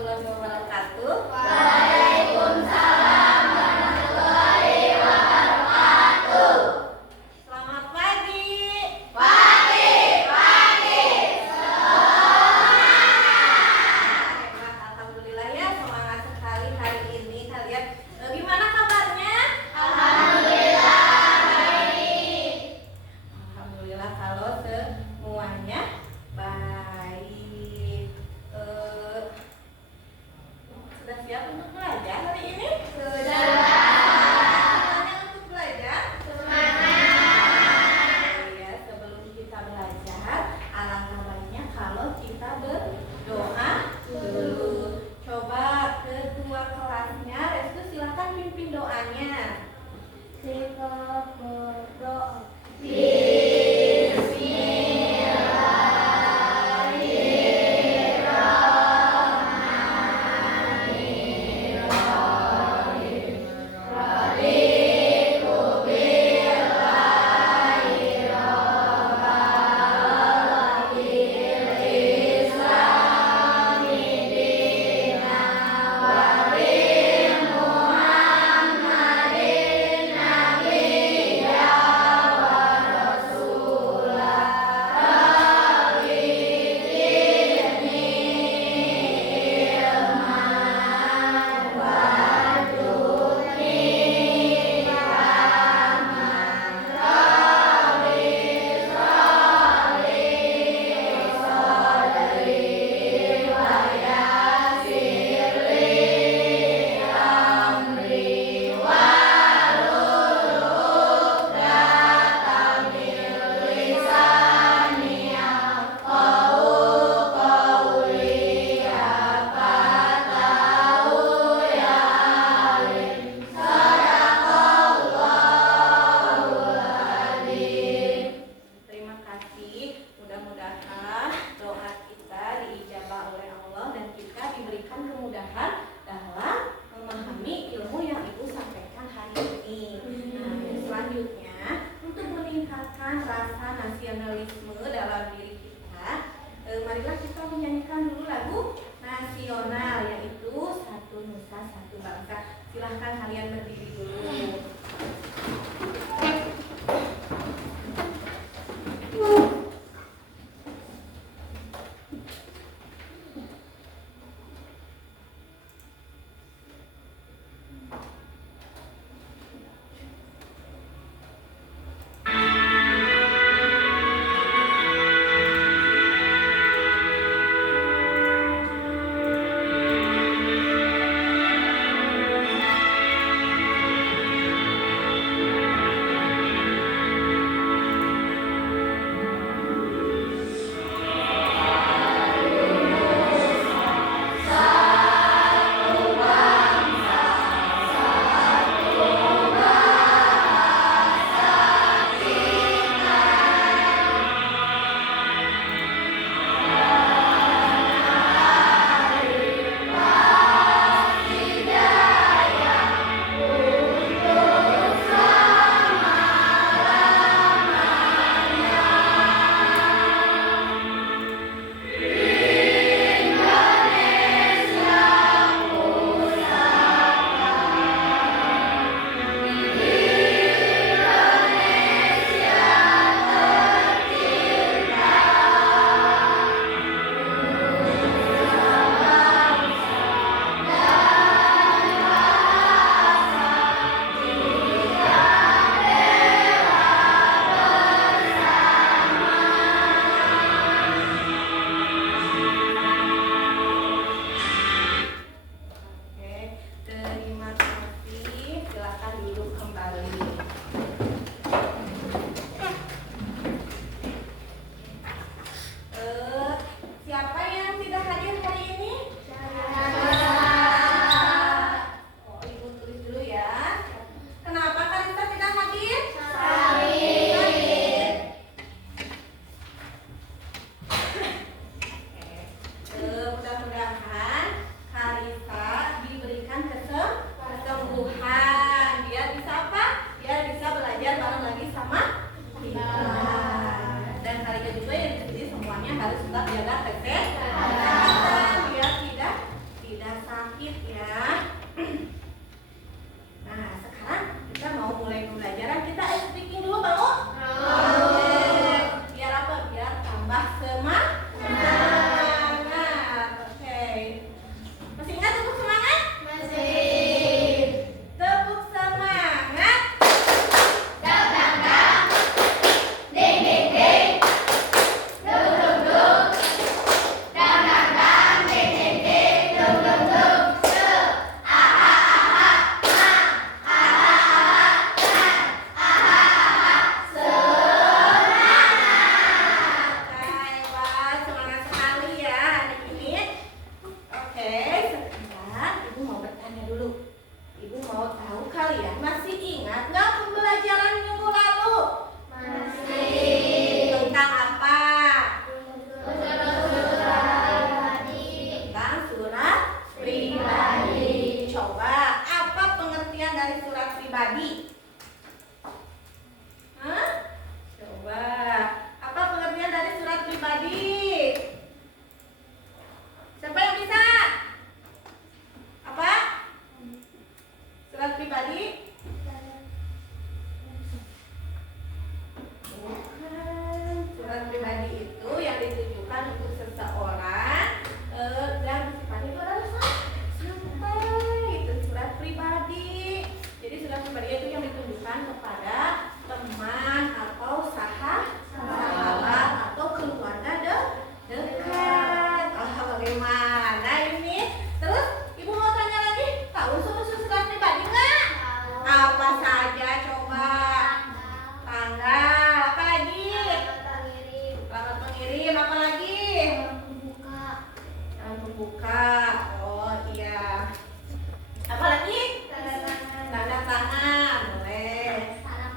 warahmatullahi wabarakatuh. Waalaikumsalam warahmatullahi wabarakatuh. Selamat pagi. Pagi. Semangat. Alhamdulillah ya, semangat sekali hari ini kalian. Gimana kabarnya? Alhamdulillah baik. Alhamdulillah kalau semuanya baik. Sudah siap untuk belajar hari ini? Sudah. Semuanya untuk belajar? Semangat. Ya, sebelum kita belajar, alangkah baiknya kalau kita berdoa dulu. Coba ketua kelasnya, Restu silakan pimpin doanya. Kita berdoa. Terima kasih. Mudah-mudahan doa kita diijabah oleh Allah dan kita diberikan kemudahan dalam memahami ilmu yang Ibu sampaikan hari ini. Nah, dan selanjutnya untuk meningkatkan rasa nasionalisme dalam diri kita, marilah kita menyanyikan dulu lagu nasional, yaitu Satu Nusa Satu Bangsa. Silahkan kalian berdiri dulu. Oke, terima kasih. Silakan duduk kembali. Siapa yang tidak hadir hari ini? Oh, Ibu tulis dulu ya. Kenapa Karita tidak hadir? Sakit. Mudah-mudahan Karita diberikan kesembuhan. Biar bisa apa? Biar bisa belajar bareng lagi sama kita. Dan Karita juga yang di sini semuanya harus tetap jaga kesehatan biar tidak tidak sakit ya. Nah, sekarang kita mau mulai pembelajaran. Kita speaking dulu, mau? Biar apa? Biar tambah semangat. Oke. Masih ingat tepuk semangat? Masih. Tepuk semangat. Dang dang dang. Ding ding ding. Dung dung dung. Dang dang dang. Ding ding ding. Dung dung dung. Se. Aha aha. Ma. Aha aha. Dan. Aha aha. Semangat. Wah, semangat sekali ya hari ini. Oke, sekarang Ibu mau bertanya dulu. Ibu mau tahu kalian masih ingat nggak pembelajaran minggu lalu? Masih. Tentang apa? Pribadi. Tentang surat pribadi. Coba, apa pengertian dari surat pribadi? Hah? Coba, apa pengertian dari surat pribadi? Siapa yang bisa? Apa? Surat pribadi? Bukan. Surat pribadi itu yang ditujukan untuk seseorang dan sifatnya itu adalah santai. Itu surat pribadi. Jadi surat pribadi itu yang ditujukan kepada teman atau sahabat atau keluarga dekat. Bagaimana ini? Terus Ibu mau tanya lagi, tahu unsur-unsur surat pribadi nggak? Apa saja coba? Tanggal, apa lagi? Alamat pengirim, apa lagi? Jalan pembuka. Oh iya. Apa lagi? Tanda tangan, boleh. Salam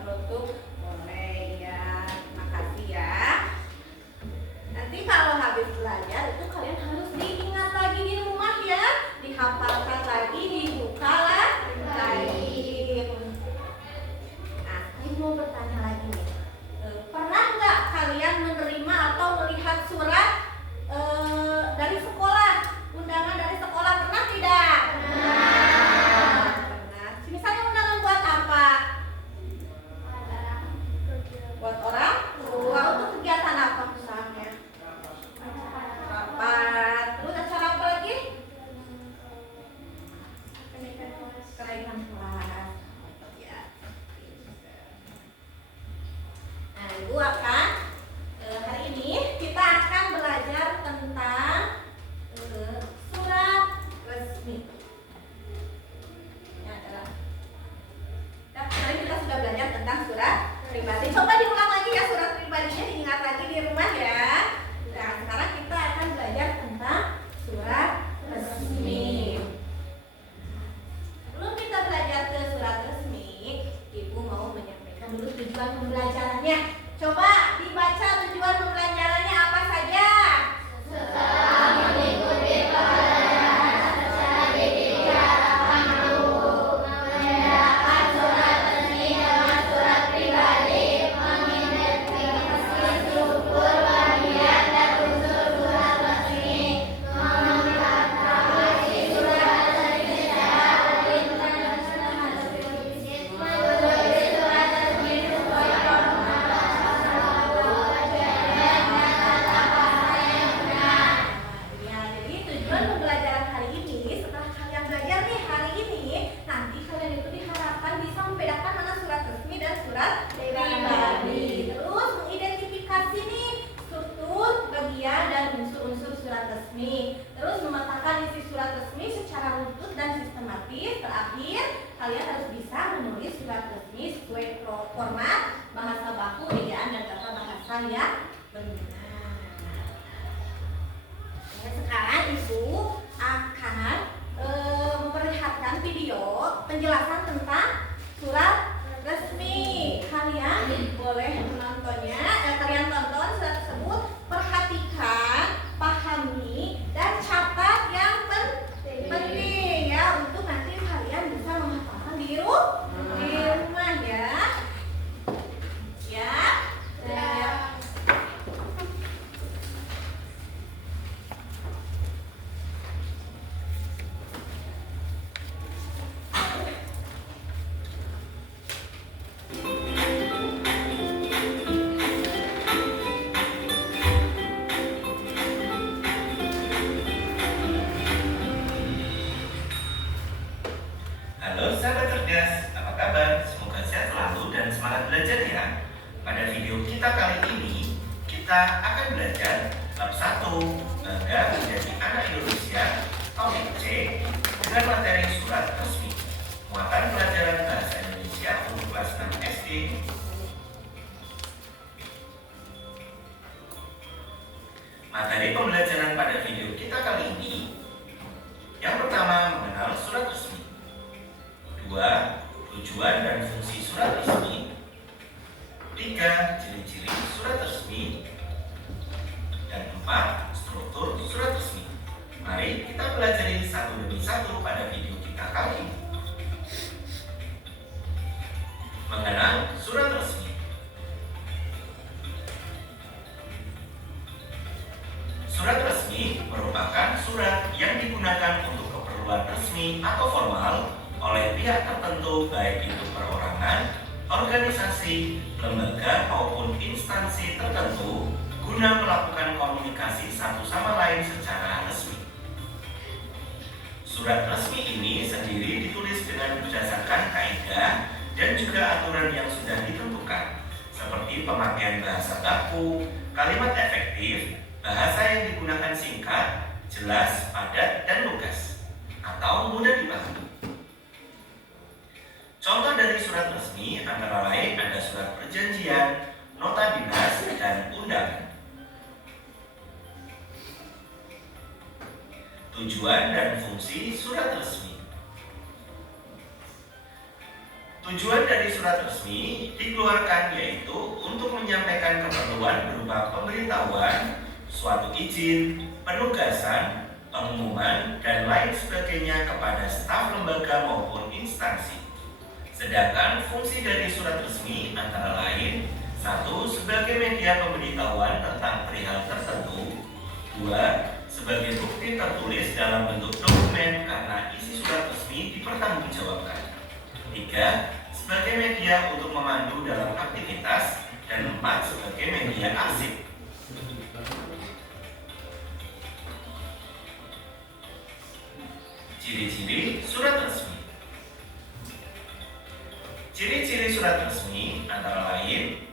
penutup, boleh ya. Terima kasih ya. Nanti kalau habis belajar itu kalian harus diingat lagi di rumah ya, dihafalkan lagi, dibuka lagi. Nah, saya mau bertanya lagi nih. Pernah nggak kalian menerima atau melihat surat dari sekolah, undangan dari sekolah, pernah tidak? Pernah. Misalnya undangan buat apa? Buat orang tua, untuk kegiatan apa misalnya? Rapat. Terus acara apa lagi? Kenaikan kelas. Ya. Nah, Ibu akan hari ini kita akan belajar tentang surat resmi. Ini adalah. Nah, kemarin kita sudah belajar tentang surat pribadi. Coba diulang lagi ya surat pribadinya, diingat lagi di rumah ya. Nah, sekarang kita akan belajar tentang surat resmi. Sebelum kita belajar ke surat resmi, Ibu mau menyampaikan dulu tujuan pembelajarannya. Coba dibaca tujuan pembelajarannya apa saja? Setelah mengikuti pelajaran secara didik harapan membedakan surat resmi dengan surat pribadi, mengidentifikasi struktur bagian dan unsur surat resmi, mengkategori surat resmi secara rinci, menulis surat resmi supaya Ya, jadi tujuan pembelajaran hari ini, setelah kalian belajar nih hari ini, nanti kalian itu diharapkan bisa membedakan mana surat resmi dan surat pribadi. Terus mengidentifikasi nih struktur, bagian, dan unsur-unsur surat resmi. Terus memetakan isi surat resmi secara runtut dan sistematis. Terakhir, kalian harus bisa menulis surat resmi sesuai format, bahasa baku, ejaan, dan tata bahasa yang benar. Sekarang Ibu akan memperlihatkan video penjelasan tentang surat resmi. Kalian boleh menontonnya, kalian tonton surat tersebut, perhatikan, pahami, dan catat yang penting ya, untuk nanti kalian bisa menghafalkan di rumah ya. Ya. kita akan belajar bab 1 Bangga Menjadi Anak Indonesia topik C dengan materi surat resmi muatan pelajaran bahasa Indonesia untuk kelas 6 SD. Materi pembelajaran pada video kita kali ini, yang pertama mengenal surat resmi, 2 tujuan dan fungsi surat resmi, 3 ciri-ciri surat resmi, dan 4 struktur surat resmi. Mari kita pelajari satu demi satu pada video kita kali ini. Mengenal surat resmi. Surat resmi merupakan surat yang digunakan untuk keperluan resmi atau formal oleh pihak tertentu, baik itu perorangan, organisasi, lembaga maupun instansi tertentu guna melakukan komunikasi satu sama lain secara resmi. Surat resmi ini sendiri ditulis dengan berdasarkan kaidah dan juga aturan yang sudah ditentukan, seperti pemakaian bahasa baku, kalimat efektif, bahasa yang digunakan singkat, jelas, padat, dan lugas, atau mudah dipahami. Contoh dari surat resmi antara lain ada surat perjanjian, nota dinas, dan undangan. Tujuan dan fungsi surat resmi. Tujuan dari surat resmi dikeluarkan yaitu untuk menyampaikan keperluan berupa pemberitahuan, suatu izin, penugasan, pengumuman, dan lain sebagainya kepada staf lembaga maupun instansi. Sedangkan fungsi dari surat resmi antara lain 1. Sebagai media pemberitahuan tentang perihal tertentu, 2. Sebagai bukti tertulis dalam bentuk dokumen karena isi surat resmi dipertanggungjawabkan, 3. Sebagai media untuk memandu dalam aktivitas, dan 4. Sebagai media arsip. Ciri-ciri surat resmi. Ciri-ciri surat resmi antara lain,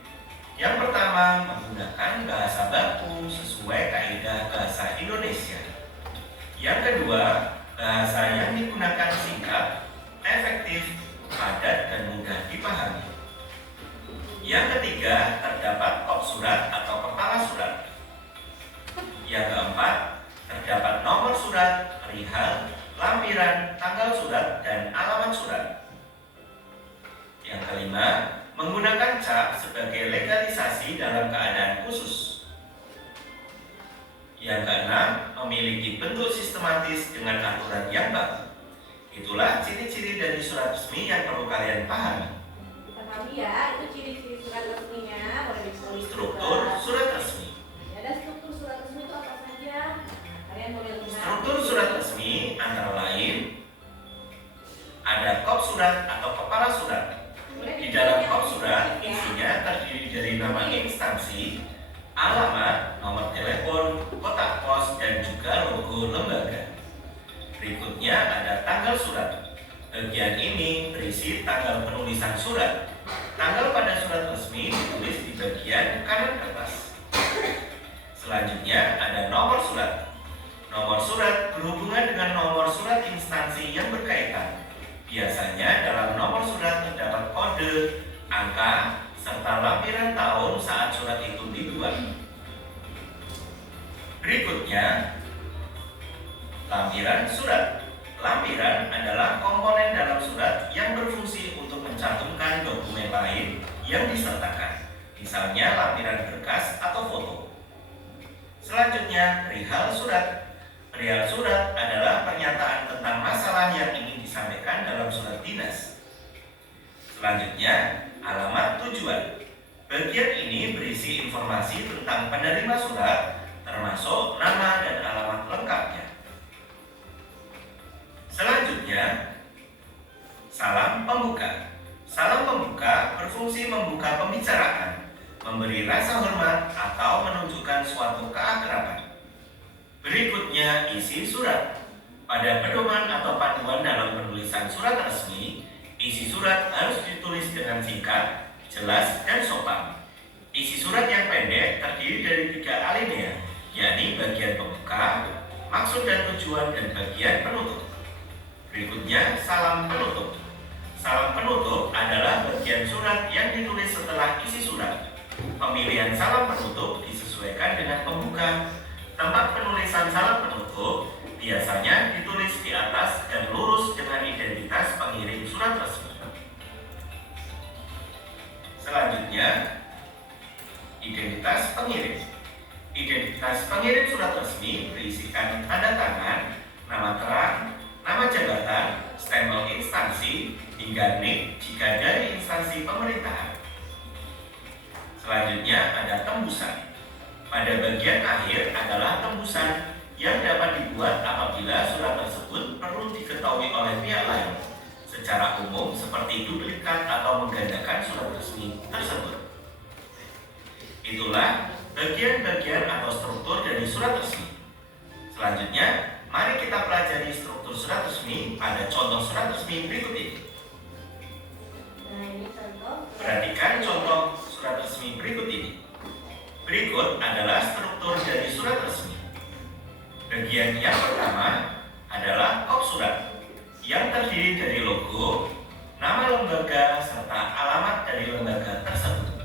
yang pertama menggunakan bahasa baku sesuai kaidah bahasa Indonesia. Yang kedua, bahasa yang digunakan singkat, efektif, padat, dan mudah dipahami. Yang ketiga, terdapat kop surat atau kepala surat. Yang keempat, terdapat nomor surat, perihal, lampiran, tanggal surat, dan alamat surat. Yang kelima, menggunakan cap sebagai legalisasi dalam keadaan khusus. Yang keenam, memiliki bentuk sistematis dengan aturan yang baku. Itulah ciri-ciri dari surat resmi yang perlu kalian pahami. Pahami ya, itu ciri-ciri surat resminya. Boleh ditulis Struktur juga. surat resmi. Ada struktur surat resmi itu apa saja? Kalian boleh lihat. Struktur surat resmi antara lain ada kop surat atau kepala surat. Di dalam kop surat isinya terdiri dari nama instansi, alamat, nomor telepon, kotak pos, dan juga logo lembaga. Berikutnya ada tanggal surat. Bagian ini berisi tanggal penulisan surat. Tanggal pada surat resmi ditulis di bagian kanan kertas. Selanjutnya ada nomor surat. Nomor surat berhubungan dengan nomor surat instansi yang berkaitan. Biasanya dalam nomor surat terdapat kode, angka, serta lampiran tahun saat surat itu dibuat. Berikutnya, lampiran surat. Lampiran adalah komponen dalam surat yang berfungsi untuk mencantumkan dokumen lain yang disertakan, misalnya lampiran berkas atau foto. Selanjutnya, perihal surat. Perihal surat adalah pernyataan tentang masalah yang ingin disampaikan dalam surat dinas. Selanjutnya, alamat tujuan. Bagian ini berisi informasi tentang penerima surat, termasuk nama dan alamat lengkapnya. Selanjutnya, salam pembuka. Salam pembuka berfungsi membuka pembicaraan, memberi rasa hormat, atau menunjukkan suatu keakraban. Berikutnya, isi surat. Pada pedoman atau panduan dalam penulisan surat resmi, isi surat harus ditulis dengan singkat, jelas, dan sopan. Isi surat yang pendek terdiri terdiri dari 3 alinea, yakni bagian pembuka, maksud dan tujuan, dan bagian penutup. Berikutnya, salam penutup. Salam penutup adalah bagian surat yang ditulis setelah isi surat. Pemilihan salam penutup disesuaikan dengan pembuka. Tempat penulisan salam penutup biasanya ditulis di atas dan lurus dengan identitas pengirim surat resmi. Selanjutnya, identitas pengirim. Identitas pengirim surat resmi berisikan tanda tangan, nama terang, nama jabatan, stempel instansi, hingga NIK jika dari instansi pemerintahan. Selanjutnya ada tembusan. Pada bagian akhir adalah tembusan yang dapat dibuat apabila surat tersebut perlu diketahui oleh pihak lain, secara umum seperti duplikat atau menggandakan surat resmi tersebut. Itulah bagian-bagian atau struktur dari surat resmi. Selanjutnya, mari kita pelajari struktur surat resmi pada contoh surat resmi berikut ini. Nah, ini contoh. Perhatikan contoh surat resmi berikut ini. Berikut adalah struktur dari surat resmi. Bagian yang pertama adalah kop surat yang terdiri dari logo, nama lembaga, serta alamat dari lembaga tersebut.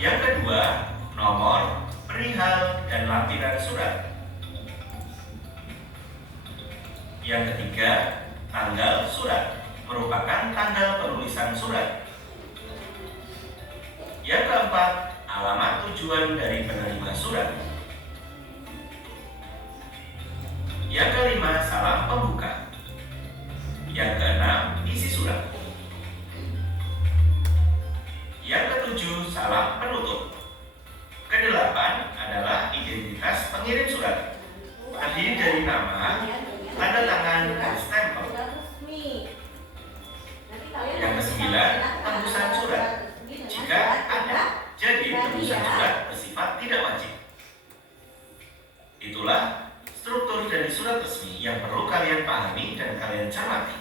Yang kedua, nomor, perihal, dan lampiran surat. Yang ketiga, tanggal surat, merupakan tanggal penulisan surat. Yang keempat, alamat tujuan dari penerima surat. Yang kelima, salam pembuka. Yang keenam, isi surat. Yang ketujuh, salam penutup. Kedelapan adalah identitas pengirim surat. Terdiri dari nama, tanda tangan, dan stempel. Surat resmi. Nanti kalian Yang kesembilan, tembusan surat. Jika ada, jadi tembusan surat bersifat tidak wajib. Itulah struktur dari surat resmi yang perlu kalian pahami dan kalian cermati.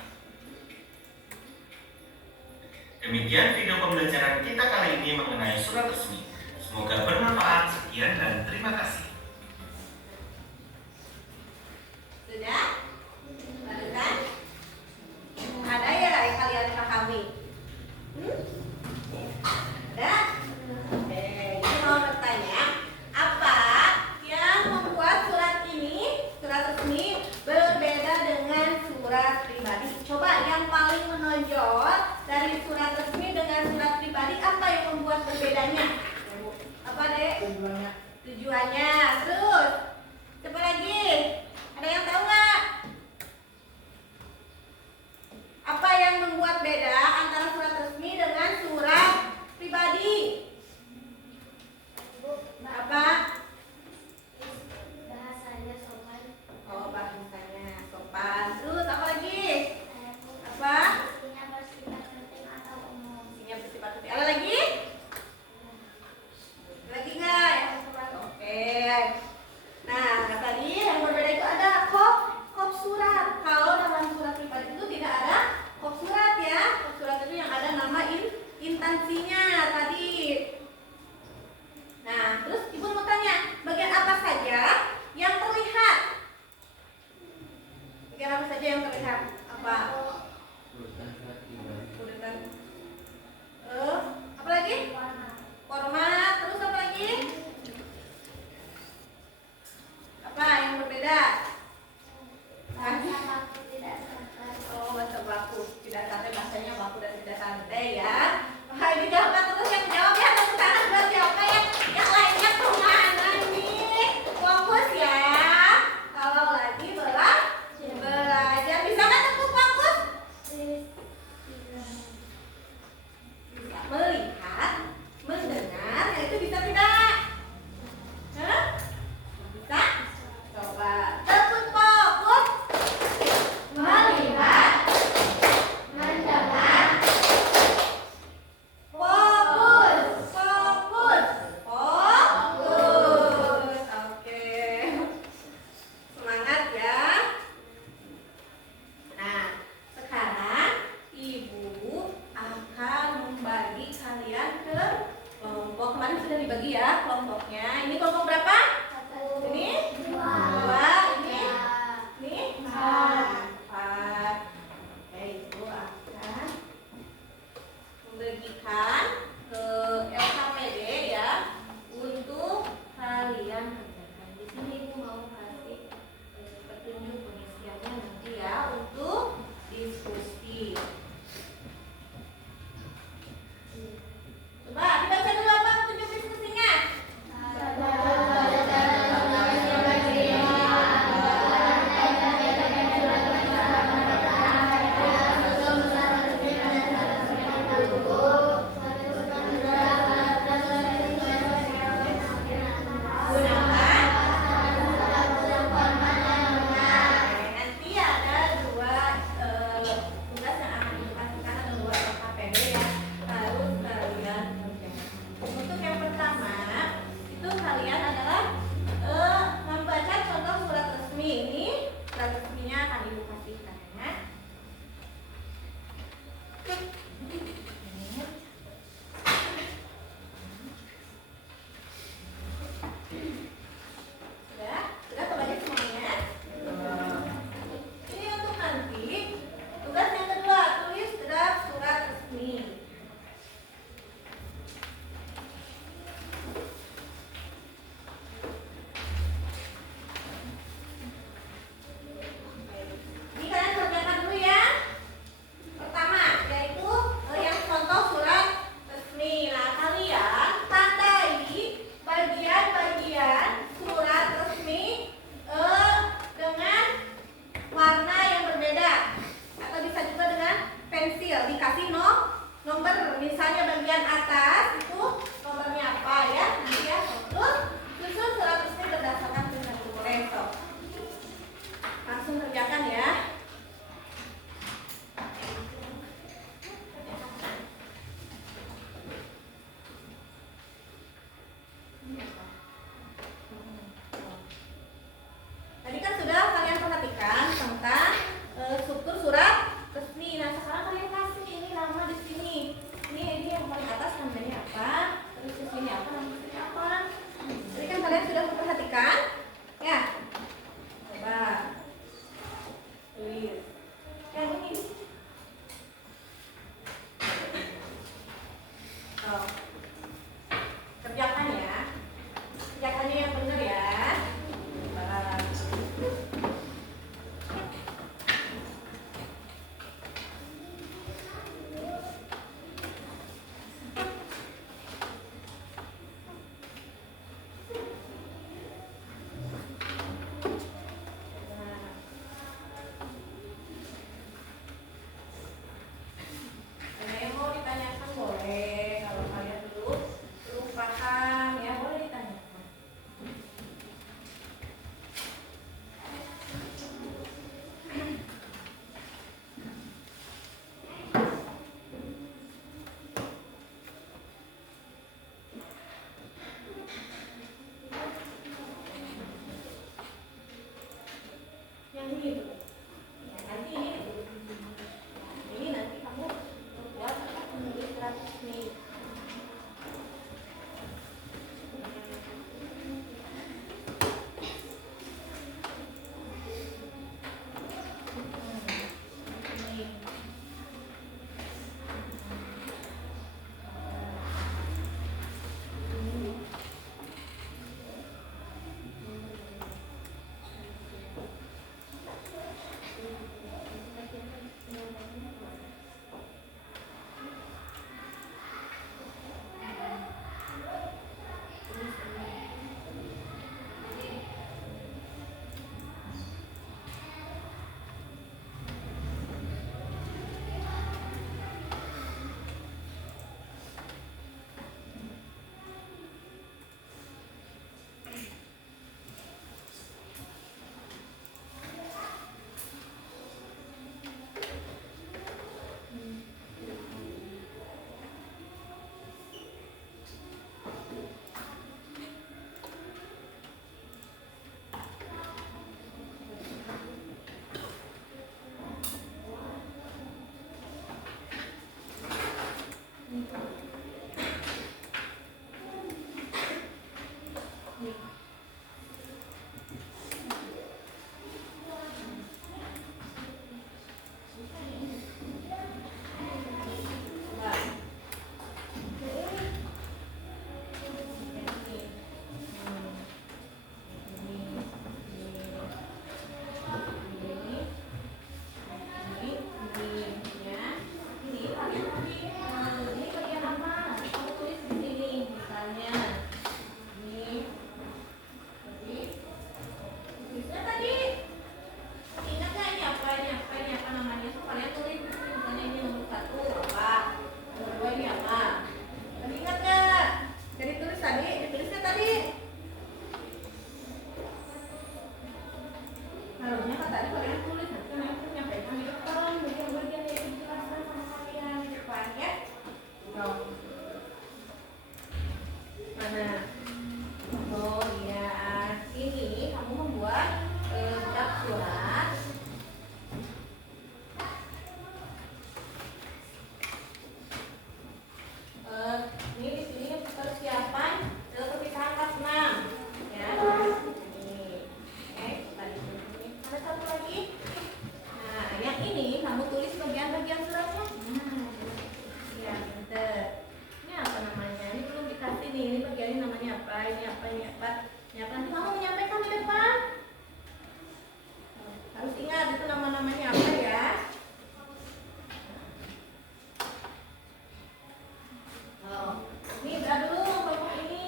Demikian video pembelajaran kita kali ini mengenai surat resmi. Semoga bermanfaat. Sekian dan terima kasih. Sudah? Baru kan? Ada ya yang kalian pahami? Ada? Oke, ini mau bertanya, apa yang membuat surat ini, surat resmi, berbeda dengan surat pribadi? Coba yang paling menonjol dari surat resmi dengan surat pribadi, apa yang membuat berbedanya? Apa dek? Tujuannya. Terus, coba lagi. Ada yang tahu nggak? Apa yang membuat beda antara surat resmi dengan surat pribadi? Apa? Bahasanya sopan. Oh, bahasanya sopan. Terus apa lagi? Apa? Isinya bersifat penting atau umum. Isinya bersifat penting. Ada lagi? Lagi nggak yang sopan? Oke. Nah, tadi yang berbeda itu ada kop surat. Kalau dalam surat pribadi itu tidak ada kop surat ya. Kop surat itu yang ada nama instansinya tadi. dibagi ya kelompoknya. Ini kelompok berapa? Ini? 2. Ini? 4. Oke, Ibu akan membagikan ke LKPD ya untuk kalian kerjakan. Di sini Ibu mau kasih petunjuk pengisiannya nanti ya untuk diskusi. Coba dibaca dulu apa petunjuk diskusinya? Mana? Oh iya, ini kamu membuat kitab surat. Ini di sini persiapan perpisahan kelas 6 ya. Ini. Oke, tadi ini. Ada satu lagi. Nah, yang ini kamu tulis bagian-bagian suratnya. Iya, pinter. Ini apa namanya? Ini belum dikasih nih. Ini bagiannya namanya apa? Ini apa? Ini apa? Ini apa? Nanti kamu menyampaikan di depan. Harus ingat itu nama-namanya apa ya? Oh, ini udah dulu kelompok ini.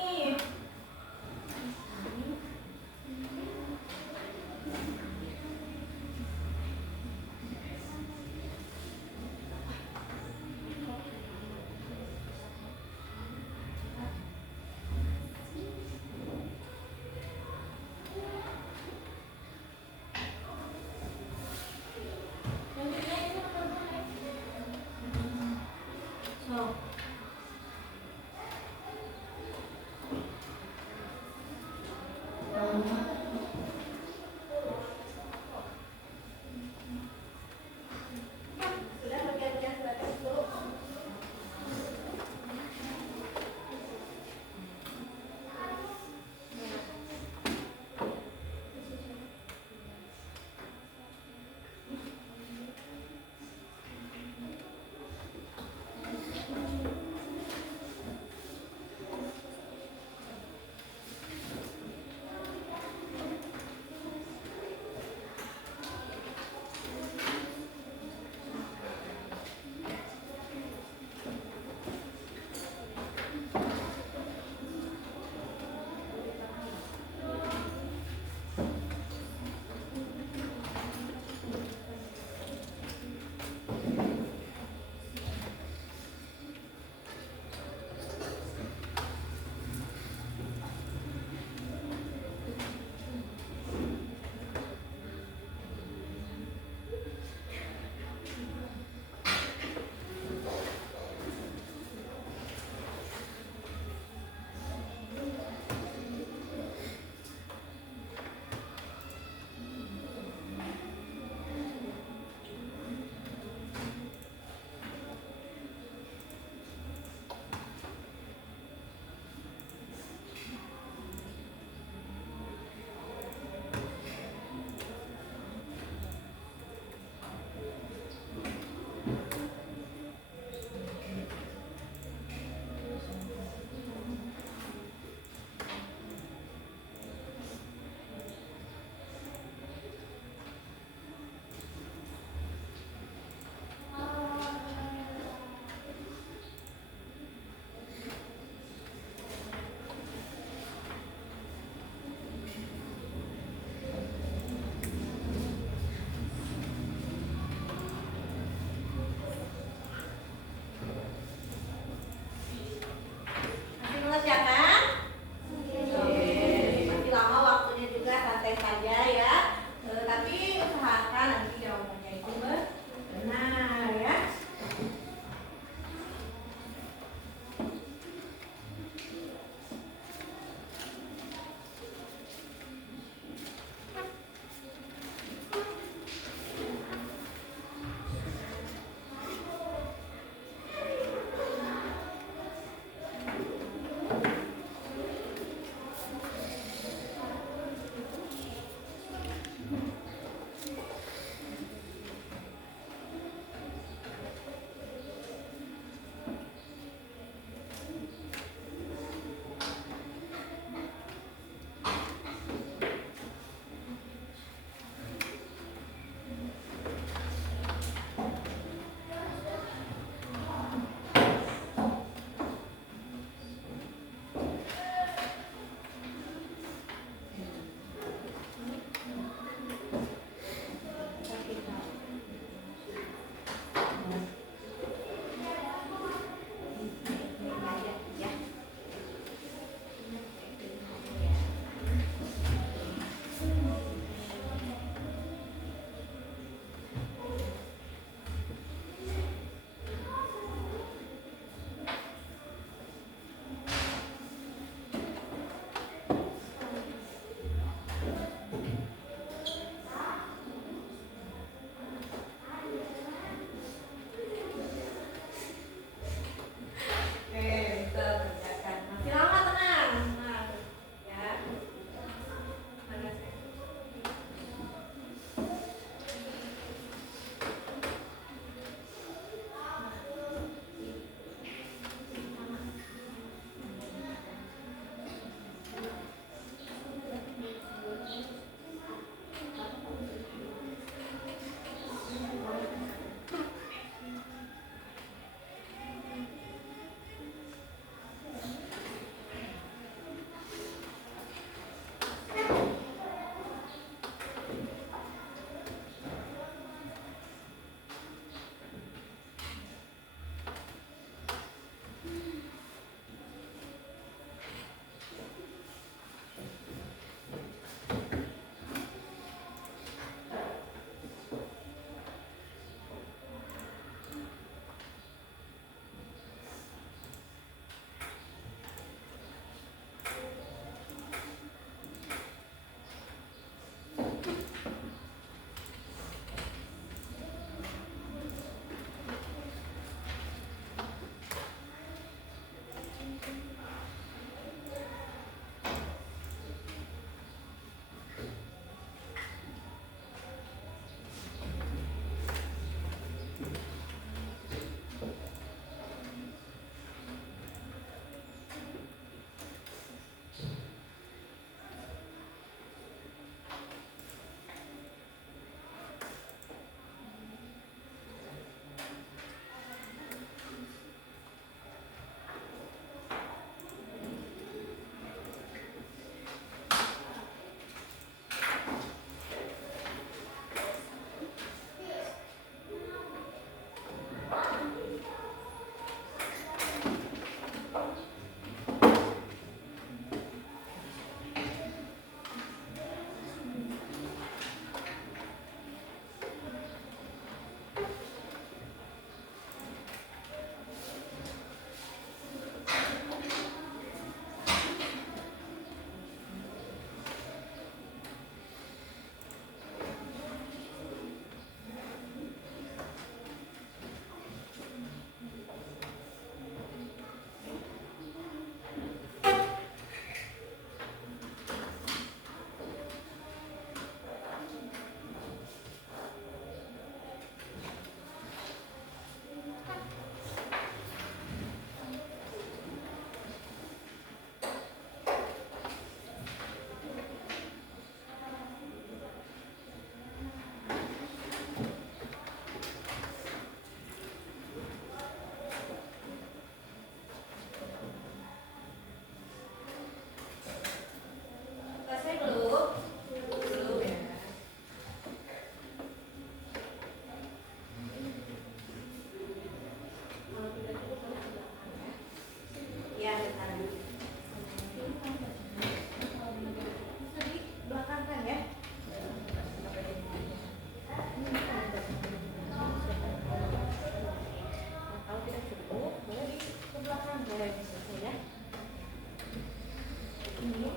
ini.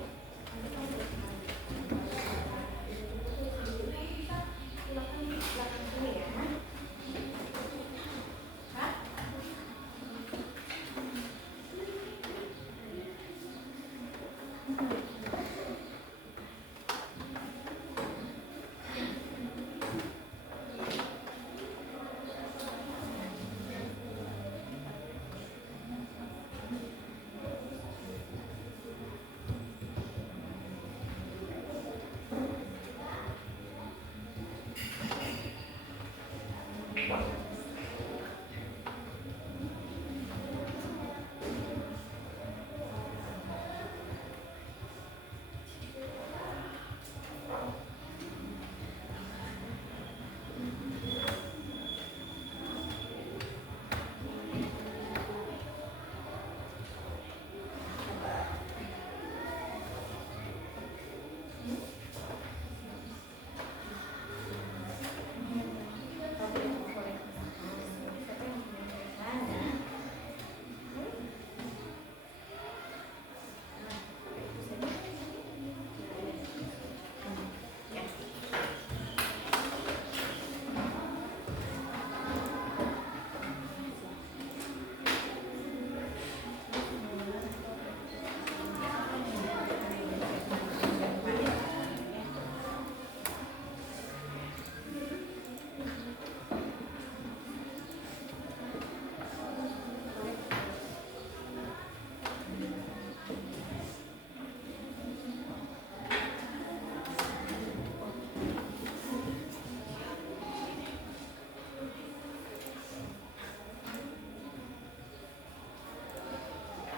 Silakan di belakang sini ya. Kak.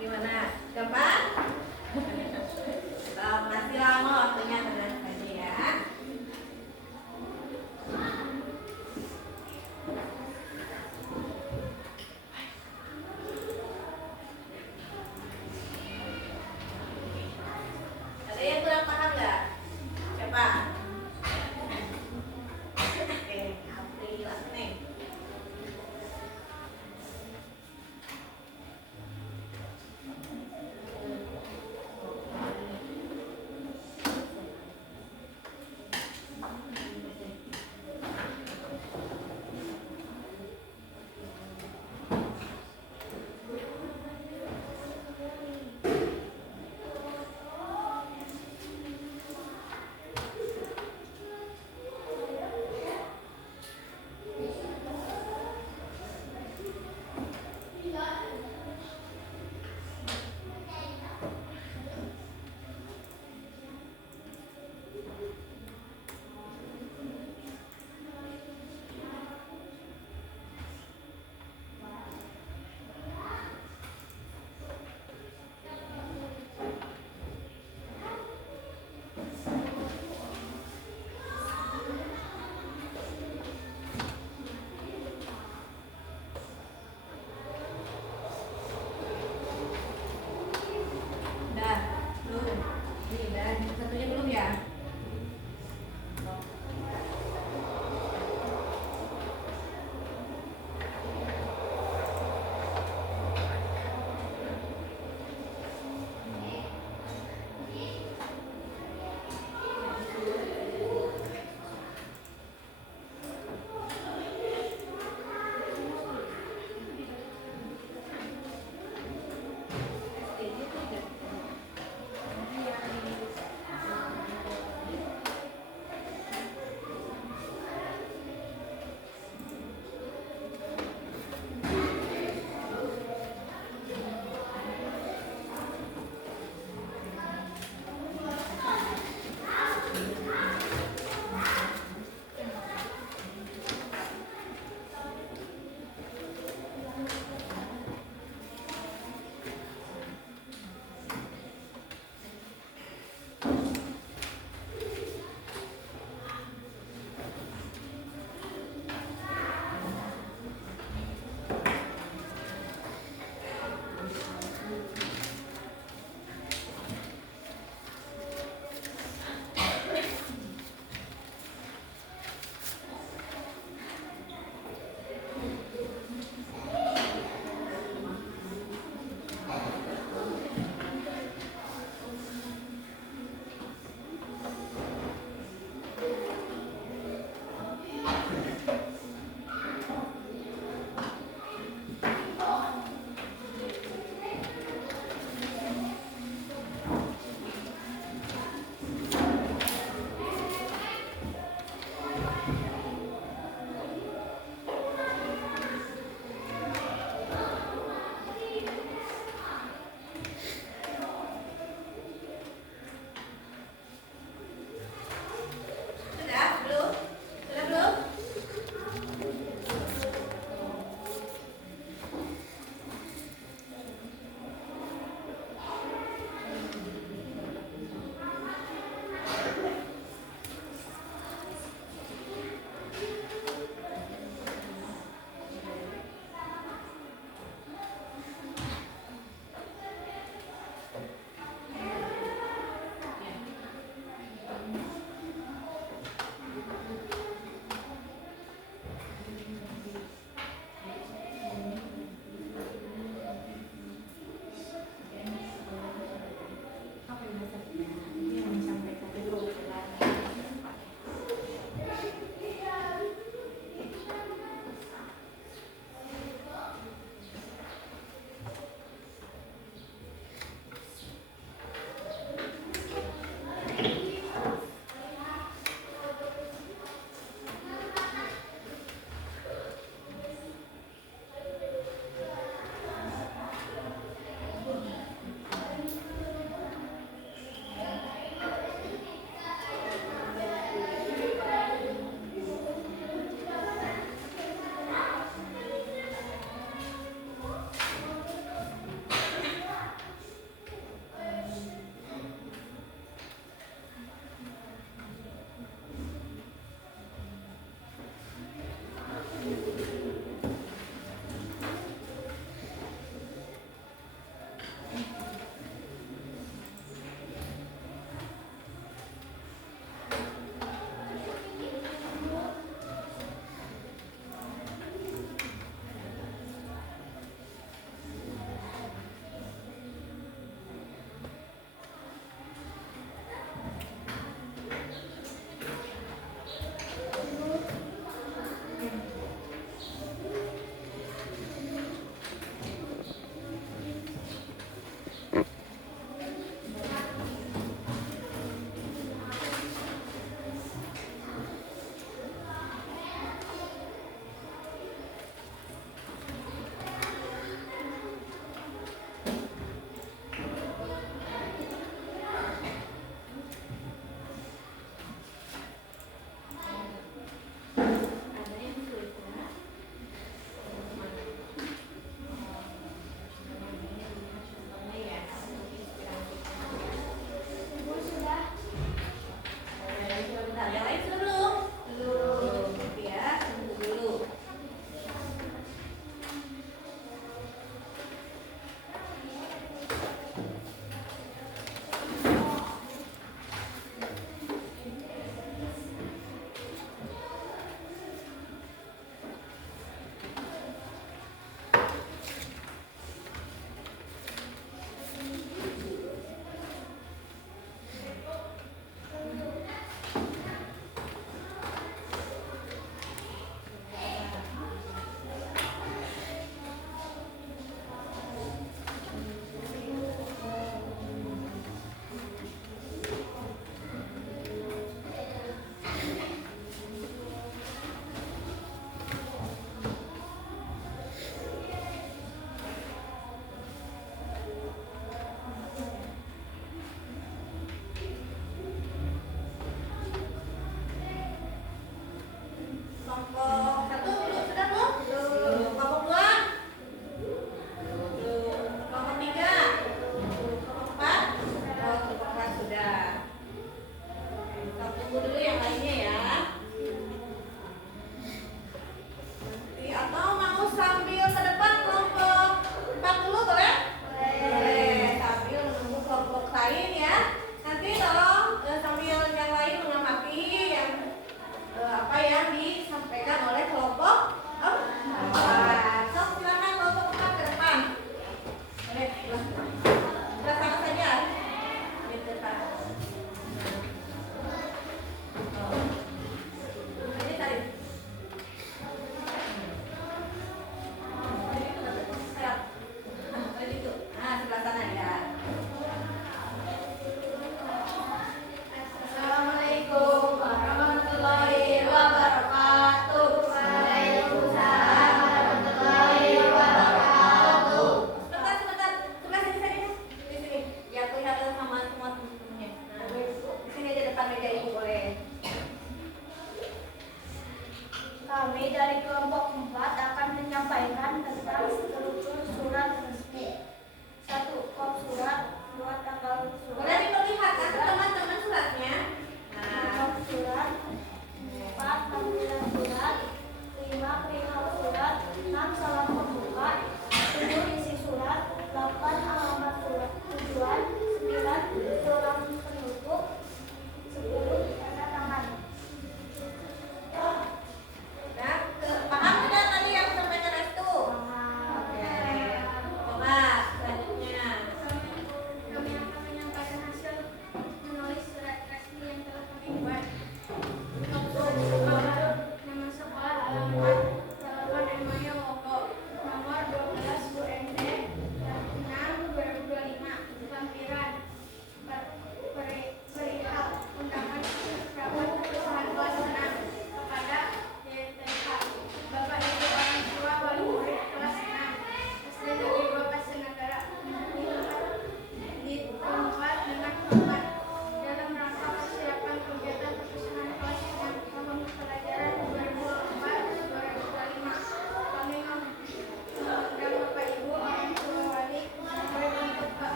Gimana? Gampang? Masih lama waktunya, tenang saja ya. Ada yang kurang paham nggak? Siapa? Oke, April, Neng. Satunya belum ya?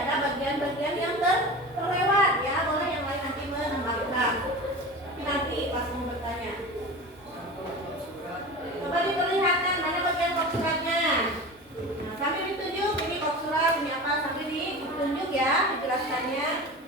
ada bagian-bagian yang terlewat ya. Boleh yang lain nanti menambahkan. Tapi nanti pas mau bertanya. Coba diperlihatkan mana bagian kop suratnya. Nah, sambil ditunjuk ini kop surat, ini apa, sambil ditunjuk ya, dijelaskannya.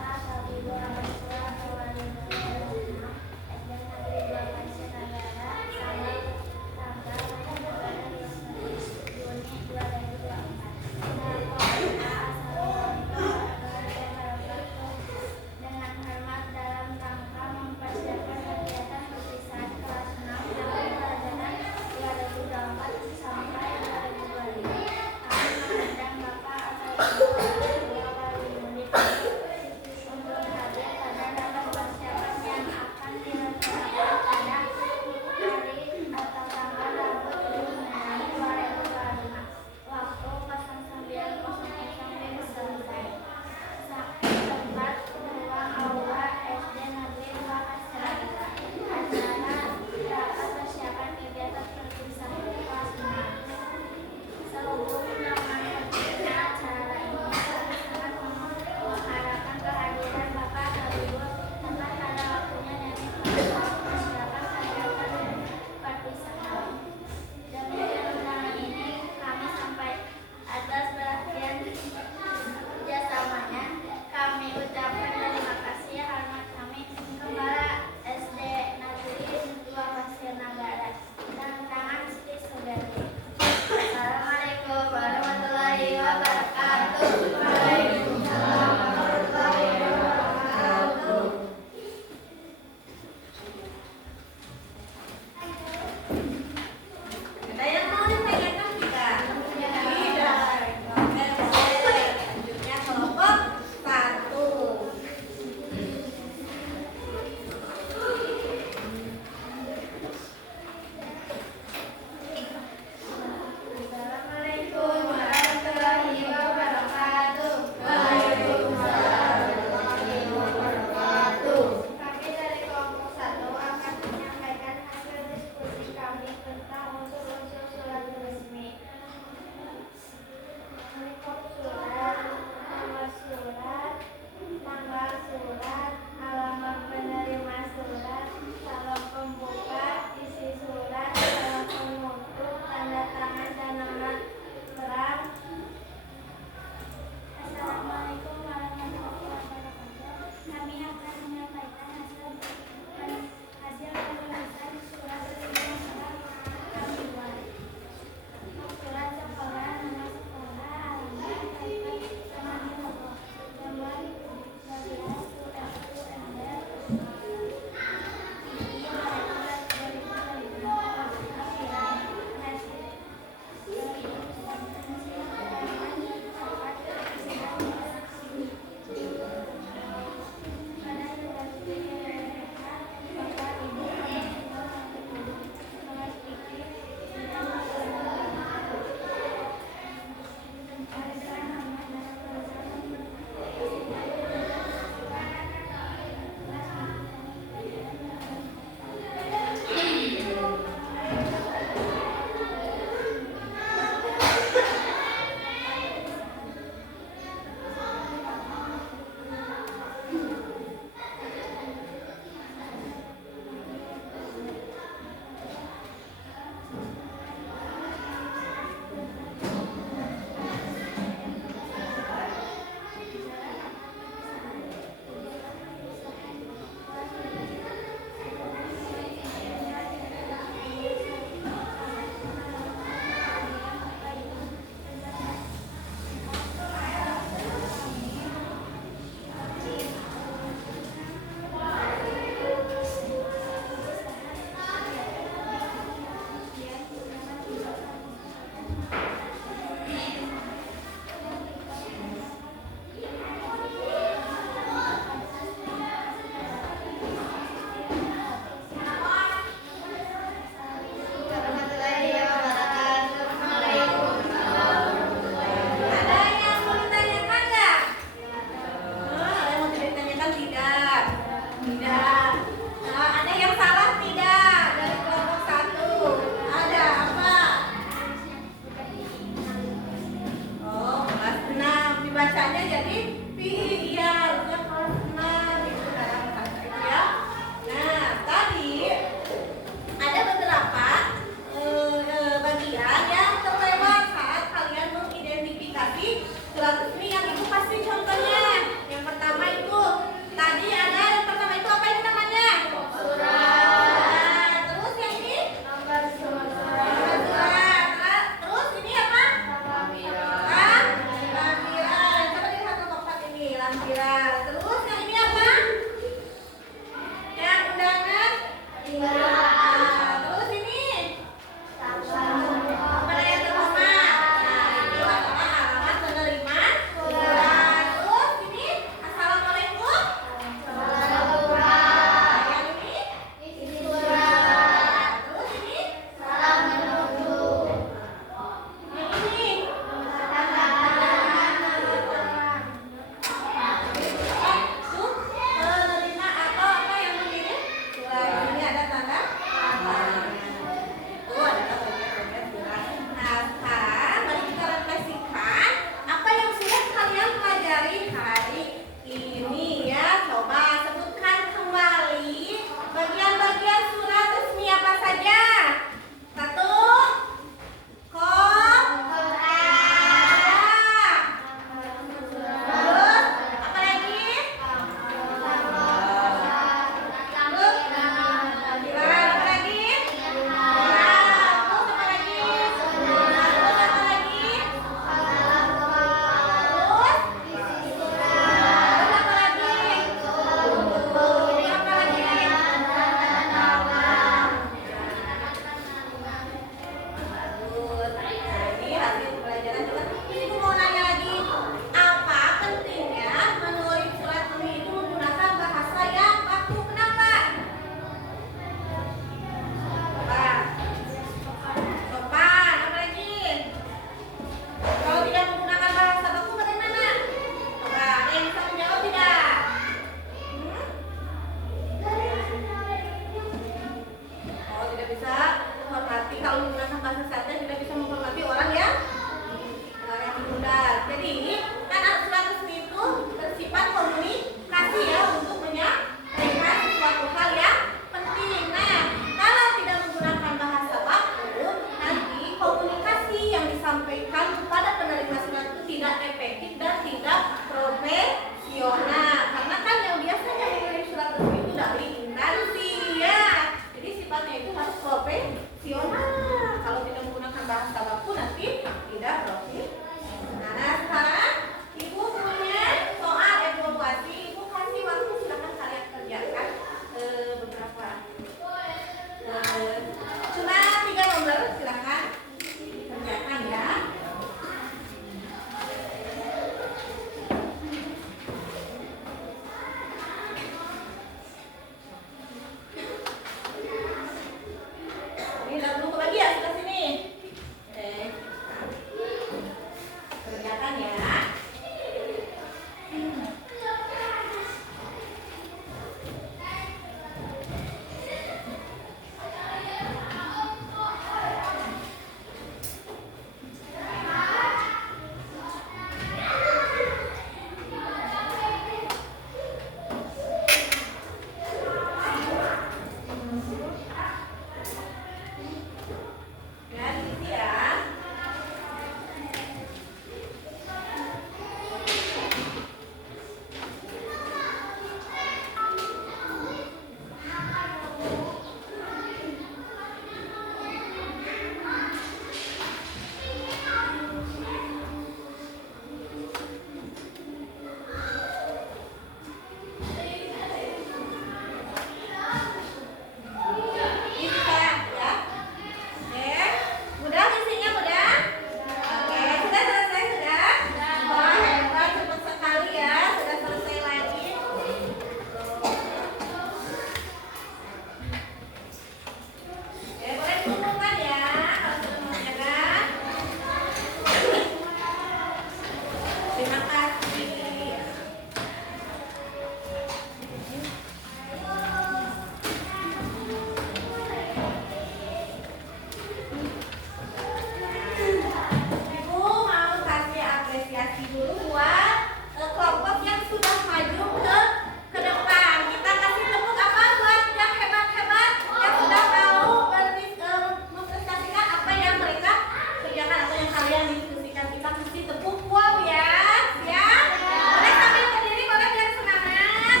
kalian diskusikan, kita kasih tepuk wow ya. Siap? Boleh sambil berdiri, boleh biar semangat.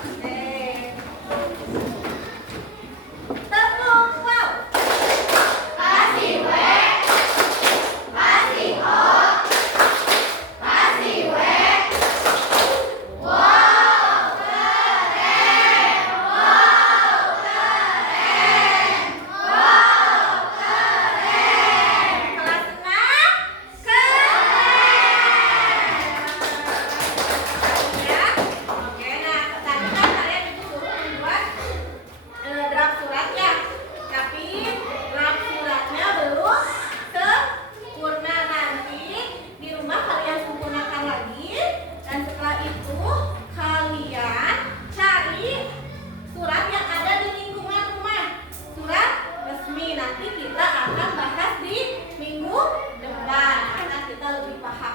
Oke. Tepuk wow. Kasih W, kasih O, kasih W. Wow, keren. Wow, keren. Wow, keren. Kelas 6 keren. Ya. Oke, nah tadi kan kalian disuruh membuat draft surat ya. Tapi draft suratnya belum sempurna, nanti di rumah kalian sempurnakan lagi dan setelah itu kalian cari surat yang ada di lingkungan rumah. Surat resmi nanti kita akan bahas di minggu depan karena kita lebih paham